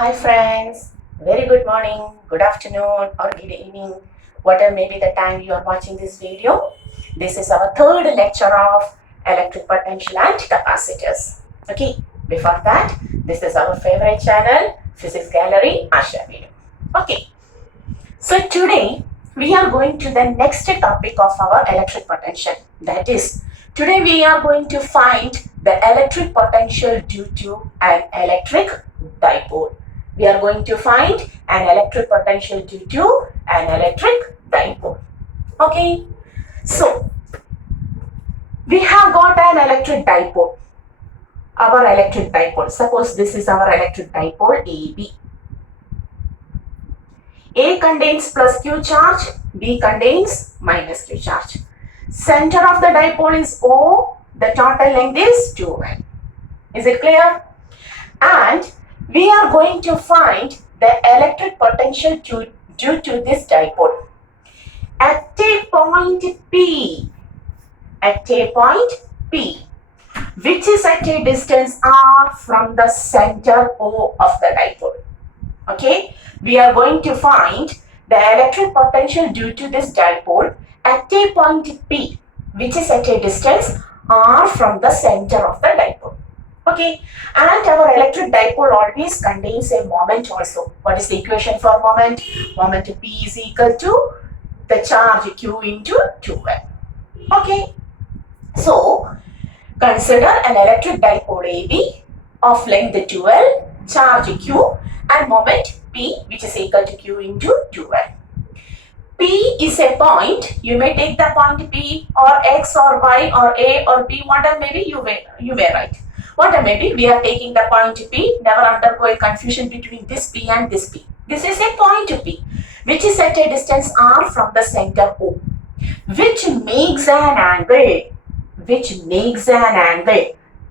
Hi friends, very good morning, good afternoon or good evening, whatever may be the time you are watching this video. This is our third lecture of electric potential and capacitors. Okay, before that, this is our favorite channel, Physics Gallery Asha video. Okay, so today we are going to the next topic of our electric potential. That is, today we are going to find the electric potential due to an electric dipole. We are going to find an electric potential due to an electric dipole. Okay, so we have got an electric dipole. Our electric dipole. Suppose this is our electric dipole AB. A contains plus Q charge, B contains minus Q charge. Center of the dipole is O, the total length is 2L. Is it clear? And we are going to find the electric potential due to this dipole. At a point P, which is at a distance R from the center O of the dipole. Okay, we are going to find the electric potential due to this dipole at a point P, which is at a distance R from the center of the dipole. Okay, and our electric dipole always contains a moment also. What is the equation for moment? Moment P is equal to the charge Q into 2L. Okay, so consider an electric dipole AB of length 2L, charge Q and moment P, which is equal to Q into 2L. P is a point. You may take the point P or X or Y or A or B, whatever maybe you may write. Whatever maybe, we are taking the point P. Never undergo a confusion between this P and this P. This is a point P, which is at a distance R from the center O, which makes an angle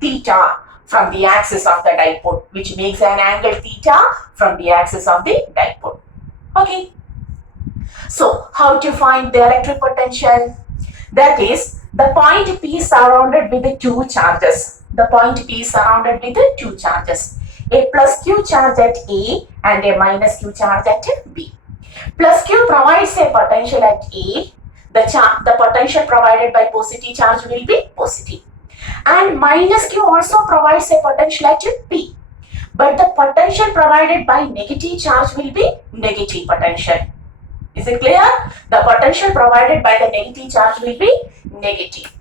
theta from the axis of the dipole, Okay. So, how to find the electric potential? That is, the point P is surrounded with the two charges. A plus Q charge at A and a minus Q charge at B. Plus Q provides a potential at A. The potential provided by positive charge will be positive. And minus Q also provides a potential at P. But the potential provided by negative charge will be negative potential. Is it clear? The potential provided by the negative charge will be negative.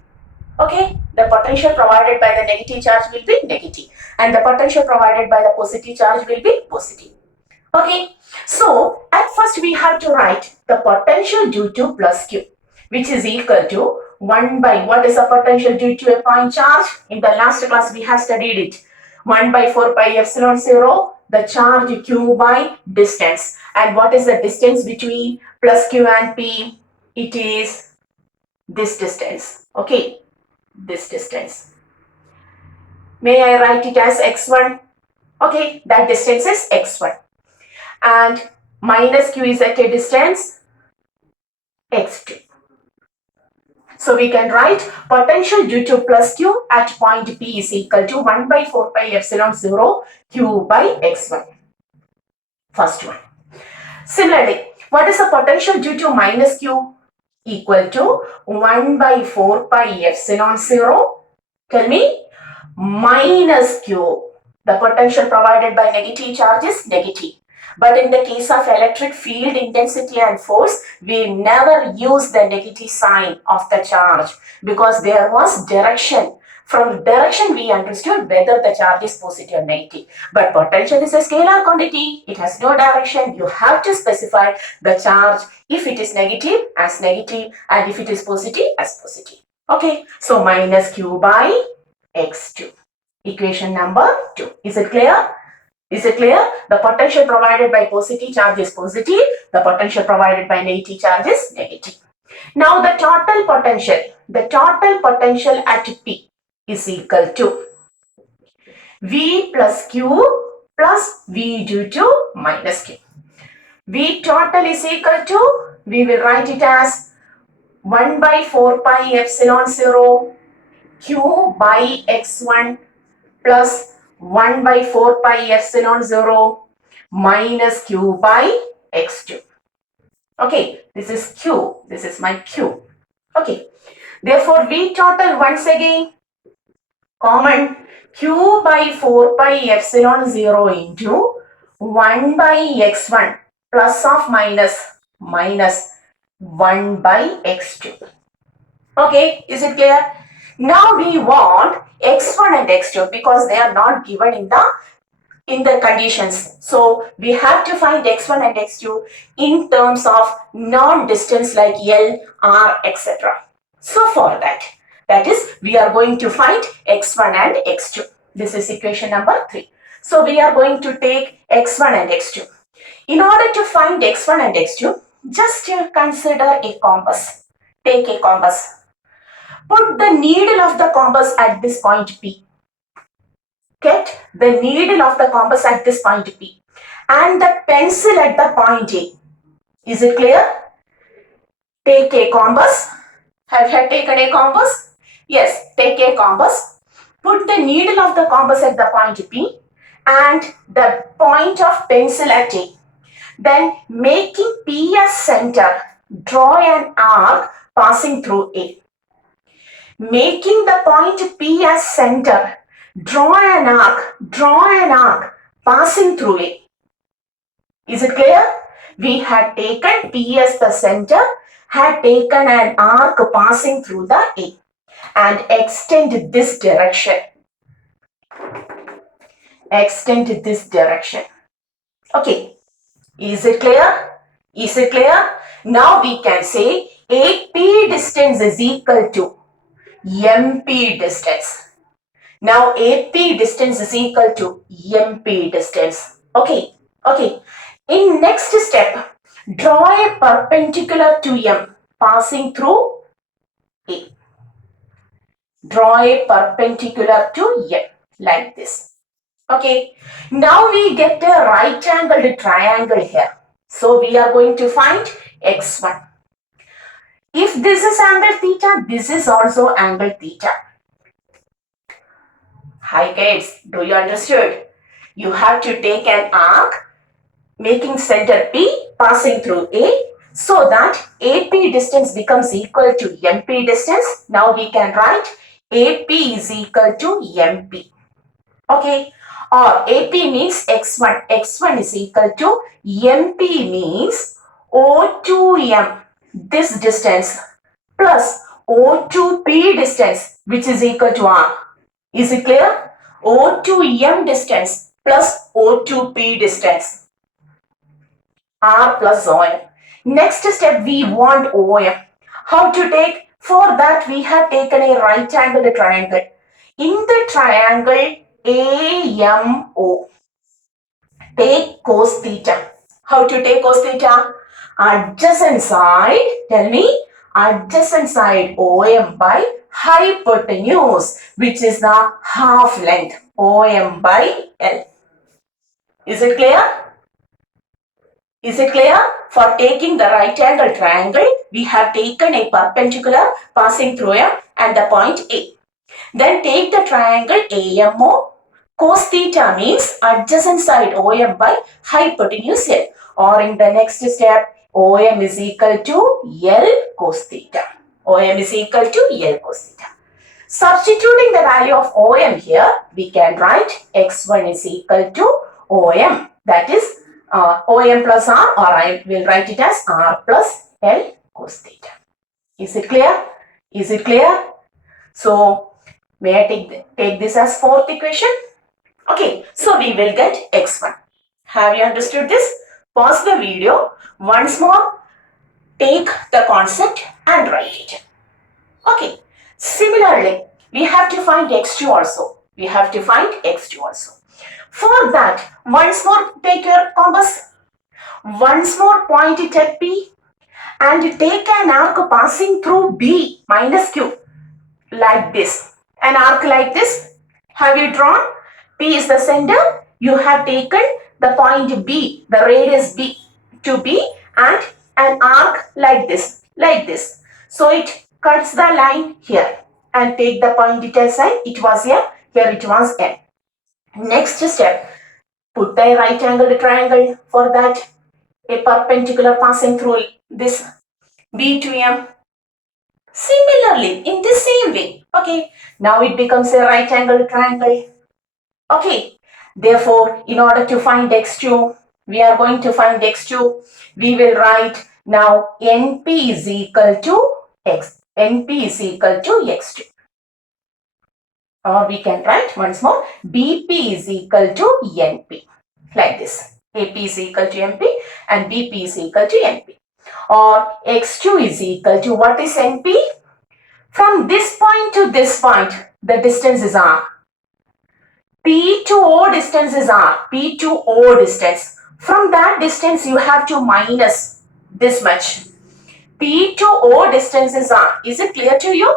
Okay, the potential provided by the negative charge will be negative and the potential provided by the positive charge will be positive. Okay, so at first we have to write the potential due to plus Q, which is equal to 1 by, what is the potential due to a point charge? In the last class we have studied it. 1 by 4 pi epsilon 0, the charge Q by distance. And what is the distance between plus Q and P? It is this distance. Okay, this distance. May I write it as x1? Okay, that distance is x1. And minus Q is at a distance x2. So we can write potential due to plus Q at point P is equal to 1 by 4 pi epsilon 0 Q by x1. First one. Similarly, what is the potential due to minus Q? Equal to 1 by 4 pi epsilon 0. Tell me, minus Q. The potential provided by negative charge is negative. But in the case of electric field intensity and force, we never use the negative sign of the charge because there was direction. From direction, we understood whether the charge is positive or negative. But potential is a scalar quantity. It has no direction. You have to specify the charge if it is negative as negative and if it is positive as positive. Okay, so minus Q by x2. Equation number 2. Is it clear? Is it clear? The potential provided by positive charge is positive. The potential provided by negative charge is negative. Now the total potential at P is equal to V plus Q plus V due to minus Q. V total is equal to, we will write it as 1 by 4 pi epsilon 0 Q by x1 plus 1 by 4 pi epsilon 0 minus q by x2. Okay, this is q. This is my q. Okay, therefore V total once again common q by 4 pi epsilon 0 into 1 by x1 plus of minus 1 by x2. Okay, is it clear? Now we want x1 and x2 because they are not given in the conditions. So we have to find x1 and x2 in terms of non-distance like L, R, etc. So for that is we are going to find x1 and x2. This is equation number 3. So we are going to take x1 and x2. In order to find x1 and x2, just consider a compass. Take a compass. Put the needle of the compass at this point P. Get the needle of the compass at this point P and the pencil at the point A. Is it clear? Take a compass. Have you taken a compass? Yes, take a compass. Put the needle of the compass at the point P and the point of pencil at A. Then making P as center, draw an arc passing through A. Making the point P as center, draw an arc passing through A. Is it clear? We had taken P as the center, had taken an arc passing through the A and extend this direction. Extend this direction. Okay. Is it clear? Is it clear? Now we can say AP distance is equal to MP distance. Now AP distance is equal to MP distance. Okay. Okay. In next step, draw a perpendicular to M passing through A. Draw a perpendicular to M like this. Okay. Now we get a right angled triangle here. So we are going to find x1. If this is angle theta, this is also angle theta. Hi kids, do you understood? You have to take an arc making center P passing through A so that AP distance becomes equal to MP distance. Now we can write AP is equal to MP. Okay. Or AP means x1. x1 is equal to MP means O2M, this distance, plus O2P distance, which is equal to R. Is it clear? O2M distance plus O2P distance. R plus OM. Next step, we want OM. How to take? For that, we have taken a right angle triangle. In the triangle AMO, take cos theta. How to take cos theta? Adjacent side, tell me, adjacent side OM by hypotenuse, which is the half length OM by L. Is it clear? Is it clear? For taking the right angle triangle, we have taken a perpendicular passing through M and the point A. Then take the triangle AMO. Cos theta means adjacent side OM by hypotenuse L. Or in the next step, OM is equal to L cos theta. OM is equal to L cos theta. Substituting the value of OM here, we can write x1 is equal to OM. That is OM plus R, or I will write it as R plus L cos theta. Is it clear? Is it clear? So, may I take this as fourth equation? Okay, so we will get x1. Have you understood this? Pause the video. Once more, take the concept and write it. Okay, similarly, we have to find x2 also. We have to find x2 also. For that, once more take your compass. Once more point it at P and take an arc passing through B minus Q like this. An arc like this. Have you drawn? P is the center. You have taken the point B, the radius B to B and an arc like this, like this. So it cuts the line here and take the point it aside. It was M, here it was M. Next step, Put a right angled triangle for that. A perpendicular passing through this B to M. Similarly, in the same way, okay, now it becomes a right angled triangle. Okay, therefore, in order to find x2, we are going to find x2. We will write now NP is equal to x. NP is equal to x2. Or we can write once more, BP is equal to NP. Like this. AP is equal to MP and BP is equal to NP. Or x2 is equal to, what is NP? From this point to this point, the distance is R. P to O distance is R. P to O distance. From that distance, you have to minus this much. P to O distance is R. Is it clear to you?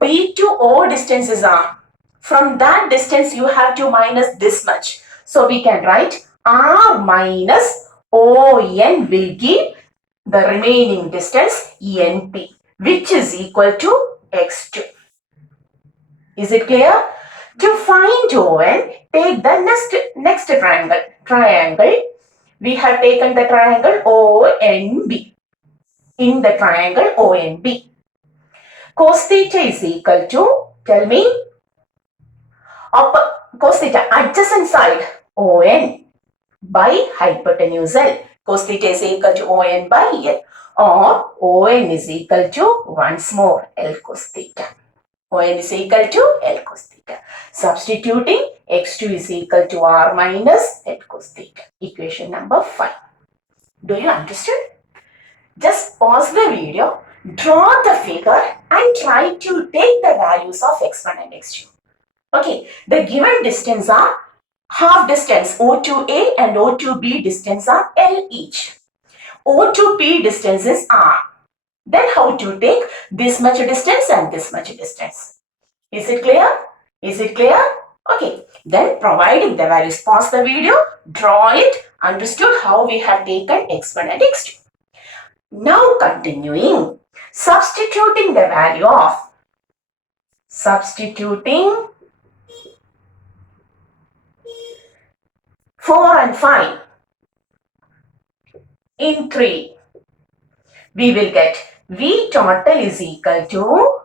P to O distance is R. From that distance, you have to minus this much. So we can write R minus ON will give the remaining distance NP, which is equal to x2. Is it clear? To find ON, take the next triangle. We have taken the triangle ONB. In the triangle ONB, cos theta is equal to, tell me, cos theta adjacent side ON by hypotenuse L. Cos theta is equal to ON by L, or ON is equal to, once more, L cos theta. ON is equal to L cos theta. Substituting, x2 is equal to R minus L cos theta. Equation number 5. Do you understand? Just pause the video, draw the figure and try to take the values of x1 and x2. Okay, the given distance are half distance O to A and O to B distance are L each. O to P distance is R. Then how to take this much distance and this much distance. Is it clear? Is it clear? Okay, then providing the values, pause the video, draw it, understood how we have taken x1 and x2. Now continuing, substituting the value of, 4 and 5 in 3, we will get V total is equal to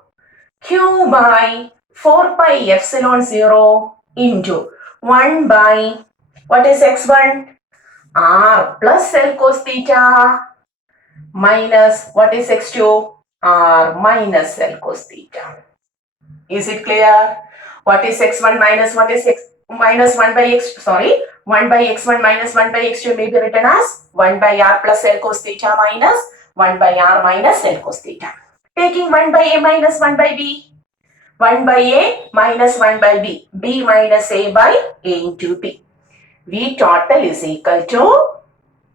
Q by 4 pi epsilon 0 into 1 by, what is x1? R plus L cos theta minus, what is x2? R minus L cos theta. Is it clear? What is x1 minus what is x minus 1 by x, 1 by x1 minus 1 by x2 may be written as 1 by R plus L cos theta minus 1 by R minus L cos theta. Taking 1 by A minus 1 by B. 1 by A minus 1 by B. B minus A by A into B. V total is equal to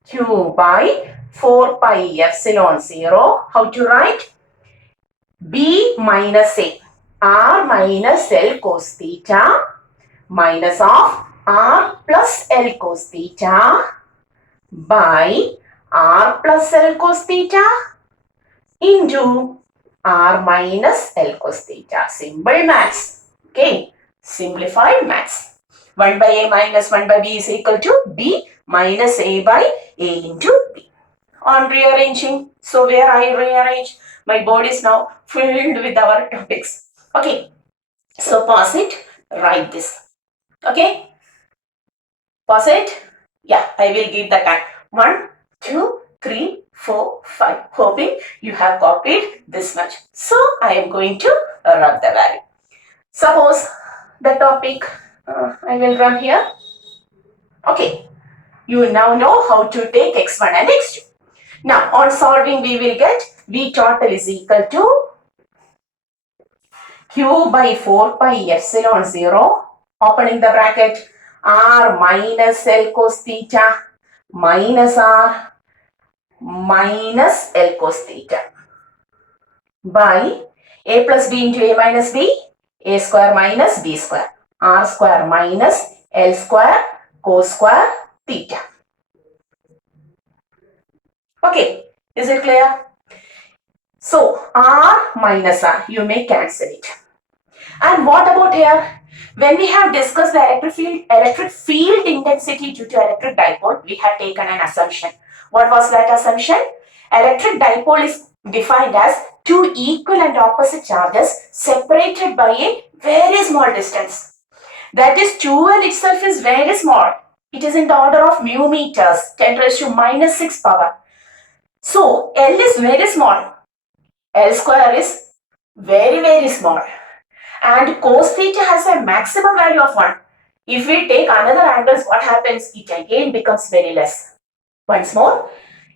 Q by 4 pi epsilon 0. How to write? B minus A. R minus L cos theta minus of R plus L cos theta by R plus L cos theta into R minus L cos theta. Simple maths. Okay. Simplified maths. 1 by A minus 1 by B is equal to B minus A by A into B. On rearranging, so where I rearrange, my board is now filled with our topics. Okay. So pause it, write this. Okay. Pause it. Yeah, I will give the time. 1, 2, 3, 4, 5. Hoping you have copied this much. So I am going to rub the value. Suppose the topic, I will run here. Okay. You now know how to take x1 and x2. Now on solving we will get V total is equal to Q by 4 pi epsilon 0, opening the bracket, R minus L cos theta minus R minus L cos theta by A plus B into A minus B, A square minus B square, R square minus L square cos square theta. Okay, is it clear? So, R minus R, you may cancel it. And what about here? When we have discussed the electric field intensity due to electric dipole, we have taken an assumption. What was that assumption? Electric dipole is defined as two equal and opposite charges separated by a very small distance. That is, 2L itself is very small. It is in the order of mu meters, 10 raised to minus 6 power. So, L is very small. L square is very small. And cos theta has a maximum value of 1. If we take another angles, what happens? It again becomes very less. Once more,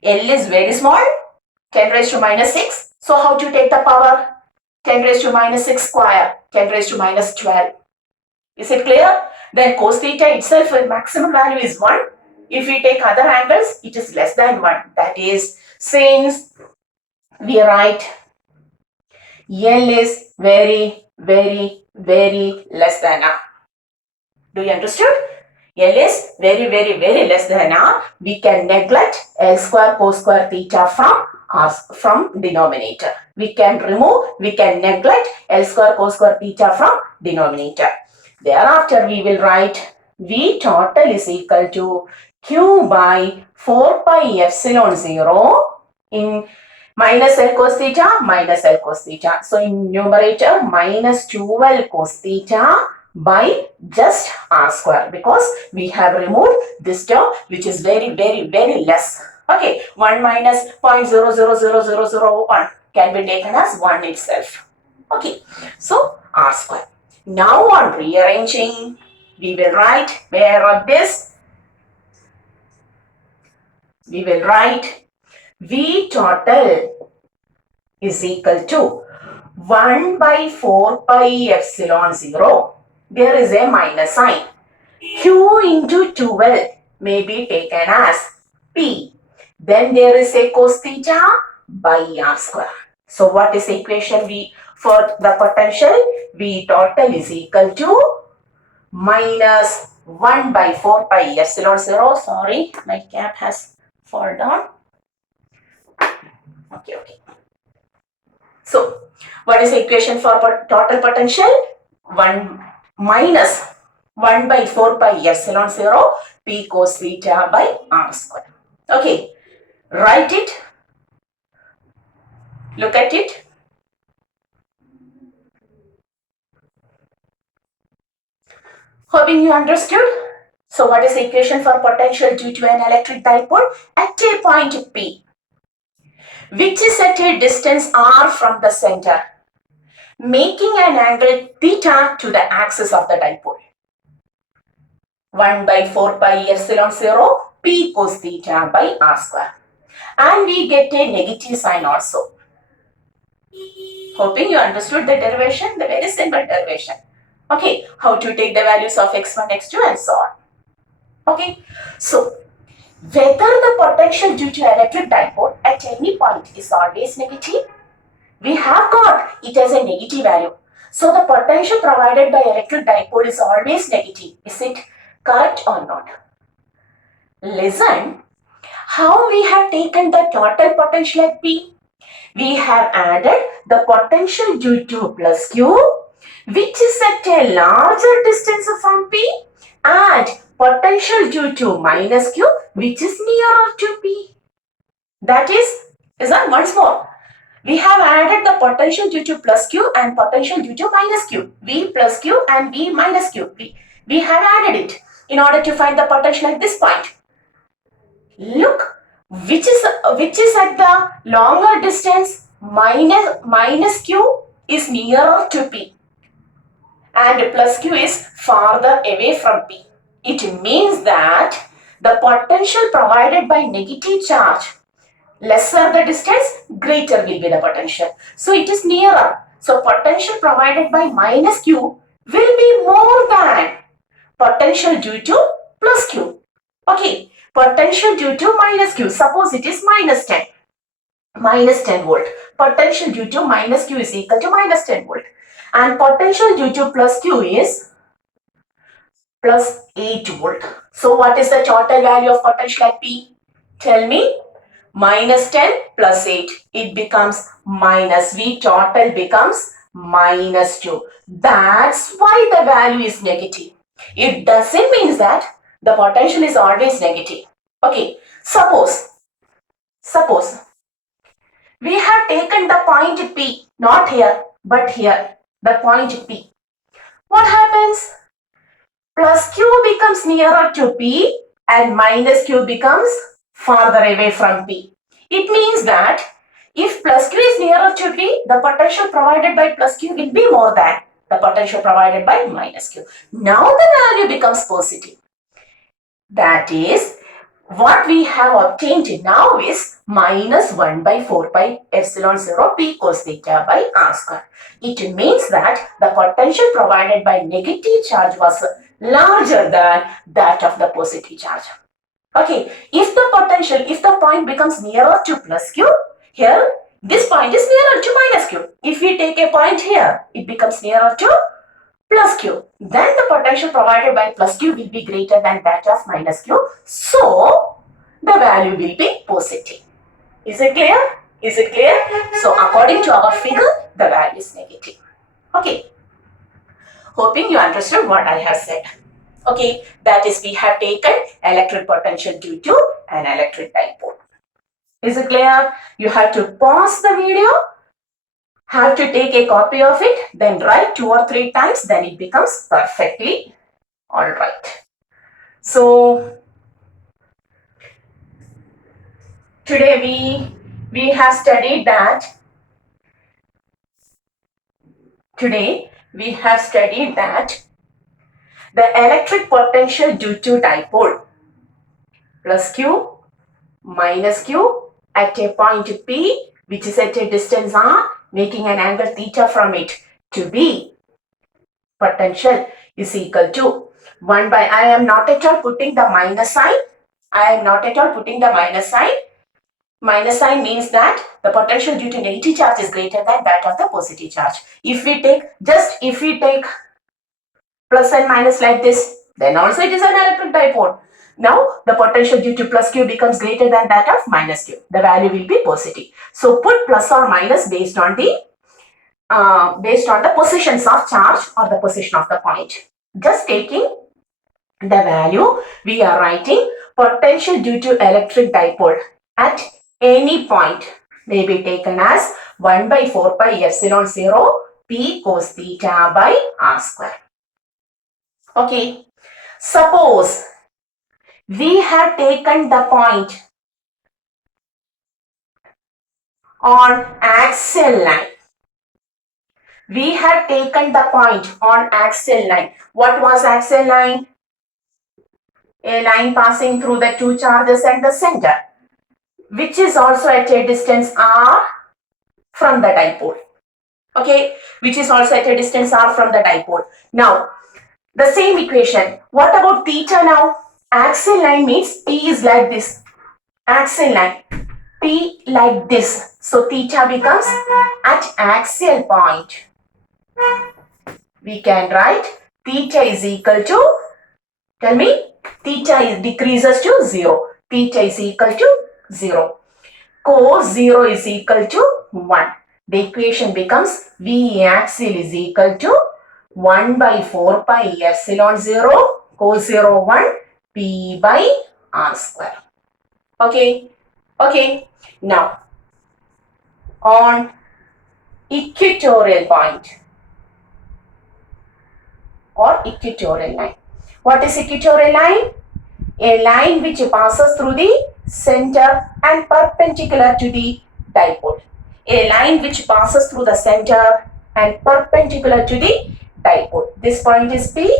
L is very small, 10 raised to minus 6. So how to take the power? 10 raised to minus 6 square, 10 raised to minus 12. Is it clear? Then cos theta itself, the maximum value is 1. If we take other angles, it is less than 1. That is, since we write L is very less than R. Do you understood? L is very less than R. We can neglect L square cos square theta from denominator. We can neglect L square cos square theta from denominator. Thereafter, we will write V total is equal to Q by 4 pi epsilon 0 in minus L cos theta, minus L cos theta. So, in numerator, minus 2L cos theta by just R square, because we have removed this term which is very less. Okay, 1 minus 0.000001 can be taken as 1 itself. Okay, so R square. Now on rearranging, we will write, where of this? We will write V total is equal to 1 by 4 pi epsilon 0. There is a minus sign. Q into 2L may be taken as P. Then there is a cos theta by R square. So what is the equation for the potential? V total is equal to minus 1 by 4 pi epsilon 0. Sorry, my cap has fallen down. Okay. So, what is the equation for total potential? 1 minus 1 by 4 pi epsilon 0 P cos theta by R square. Okay, write it. Look at it. Hoping you understood. So, what is the equation for potential due to an electric dipole at a point P, which is at a distance r from the center, making an angle theta to the axis of the dipole. 1 by 4 pi epsilon 0 P cos theta by R square. And we get a negative sign also. Hoping you understood the derivation, the very simple derivation. Okay, how to take the values of x1, x2 and so on. Okay, so whether the potential due to electric dipole at any point is always negative, we have got it as a negative value. So the potential provided by electric dipole is always negative. Is it correct or not? Listen, how we have taken the total potential at P? We have added the potential due to plus Q, which is at a larger distance from P, and potential due to minus Q, which is nearer to P. That is that once more. We have added the potential due to plus Q and potential due to minus Q. V plus Q and V minus Q. We have added it in order to find the potential at this point. Look, which is at the longer distance, minus Q is nearer to P and plus Q is farther away from P. It means that the potential provided by negative charge, lesser the distance, greater will be the potential. So it is nearer. So potential provided by minus Q will be more than potential due to plus Q. Okay, potential due to minus Q, suppose it is minus 10 volt. Potential due to minus Q is equal to minus 10 volt. And potential due to plus Q is plus 8 volt. So what is the total value of potential at P? Tell me. Minus 10 plus 8. It becomes minus V total becomes minus 2. That's why the value is negative. It doesn't mean that the potential is always negative. Okay, suppose we have taken the point P, not here, but here, the point P. What happens? Plus Q becomes nearer to P and minus Q becomes farther away from P. It means that if plus Q is nearer to P, the potential provided by plus Q will be more than the potential provided by minus Q. Now the value becomes positive. That is, what we have obtained now is minus 1 by 4 pi epsilon 0 p cos theta by r square. It means that the potential provided by negative charge was larger than that of the positive charge. Okay, if the point becomes nearer to plus q, here this point is nearer to minus q. If we take a point here, it becomes nearer to plus q. Then the potential provided by plus q will be greater than that of minus q. So, the value will be positive. Is it clear? Is it clear? So, according to our figure, the value is negative. Okay. Hoping you understood what I have said. Okay, that is we have taken electric potential due to an electric dipole. Is it clear? You have to pause the video, have to take a copy of it, then write 2 or 3 times, then it becomes perfectly alright. So, today we have studied that the electric potential due to dipole plus Q minus Q at a point P, which is at a distance R, making an angle theta from it to be potential is equal to 1 by, I am not at all putting the minus sign. Minus sign means that the potential due to negative charge is greater than that of the positive charge. If we take plus and minus like this, then also it is an electric dipole. Now the potential due to plus Q becomes greater than that of minus Q. The value will be positive. So put plus or minus based on the positions of charge or the position of the point. Just taking the value, we are writing potential due to electric dipole at any point may be taken as 1 by 4 pi epsilon 0 p cos theta by r square. Okay, suppose we have taken the point on axial line. What was axial line? A line passing through the two charges at the center, which is also at a distance r from the dipole. Okay, which is also at a distance r from the dipole. Now, the same equation. What about theta now? Axial line means P is like this. Axial line, P like this. So, theta becomes at axial point. We can write theta is equal to, tell me, theta decreases to 0. Theta is equal to 0. Cos 0 is equal to 1. The equation becomes V axial is equal to 1 by 4 pi epsilon 0 cos 0 1 P by r square. Okay. Now, on equatorial point or equatorial line. What is equatorial line? A line which passes through the center and perpendicular to the dipole. A line which passes through the center and perpendicular to the dipole. This point is P,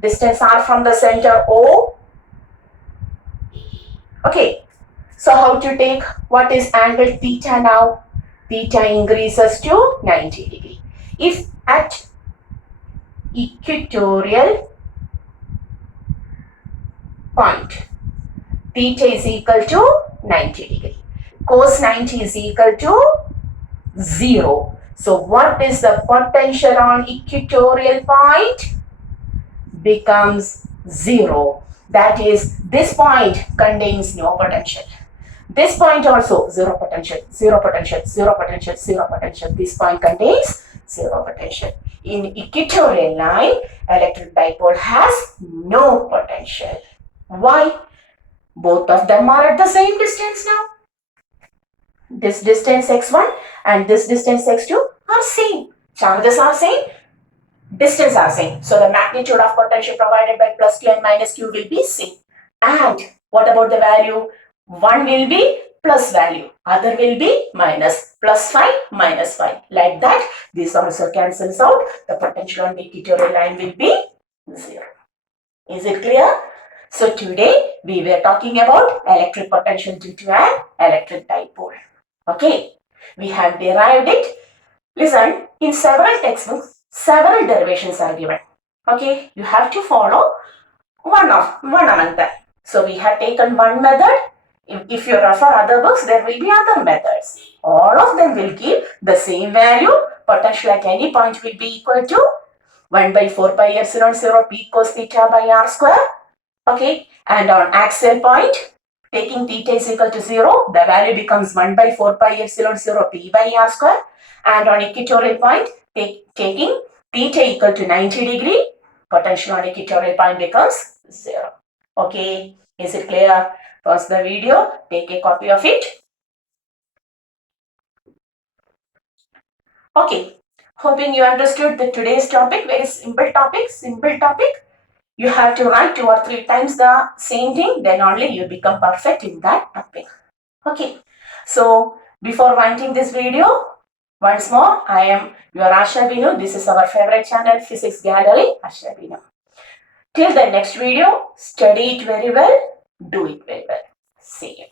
distance r from the center O. Okay, so how to take, what is angle theta now? Theta increases to 90 degree. If at equatorial point, theta is equal to 90 degree. Cos 90 is equal to 0. So what is the potential on equatorial point? Becomes 0. That is, this point contains no potential. This point also 0 potential, 0 potential, 0 potential, 0 potential. This point contains zero potential. In equatorial line, electric dipole has no potential. Why? Both of them are at the same distance now. This distance x1 and this distance x2 are same. Charges are same, distance are same. So the magnitude of potential provided by plus q and minus q will be same. And what about the value? One will be plus value, other will be minus, plus 5, minus 5. Like that, this also cancels out. The potential on the equatorial line will be 0. Is it clear? So today we were talking about electric potential due to an electric dipole. Okay, we have derived it. Listen, in several textbooks, several derivations are given. Okay, you have to follow one among them. So we have taken one method. If you refer other books, there will be other methods. All of them will give the same value. Potential at any point will be equal to 1 by 4 pi epsilon 0 p cos theta by r square. Okay, and on axial point, taking theta is equal to 0, the value becomes 1 by 4 pi epsilon 0 p by r square. And on equatorial point, taking theta equal to 90 degree, potential on equatorial point becomes 0. Okay, is it clear? Pause the video, take a copy of it. Okay, hoping you understood the today's topic, very simple topic. You have to write 2 or 3 times the same thing, then only you become perfect in that topic. Okay, so before winding this video, once more, I am your Asha Binu. This is our favorite channel, Physics Gallery, Asha Binu. Till the next video, study it very well, do it very well. See you.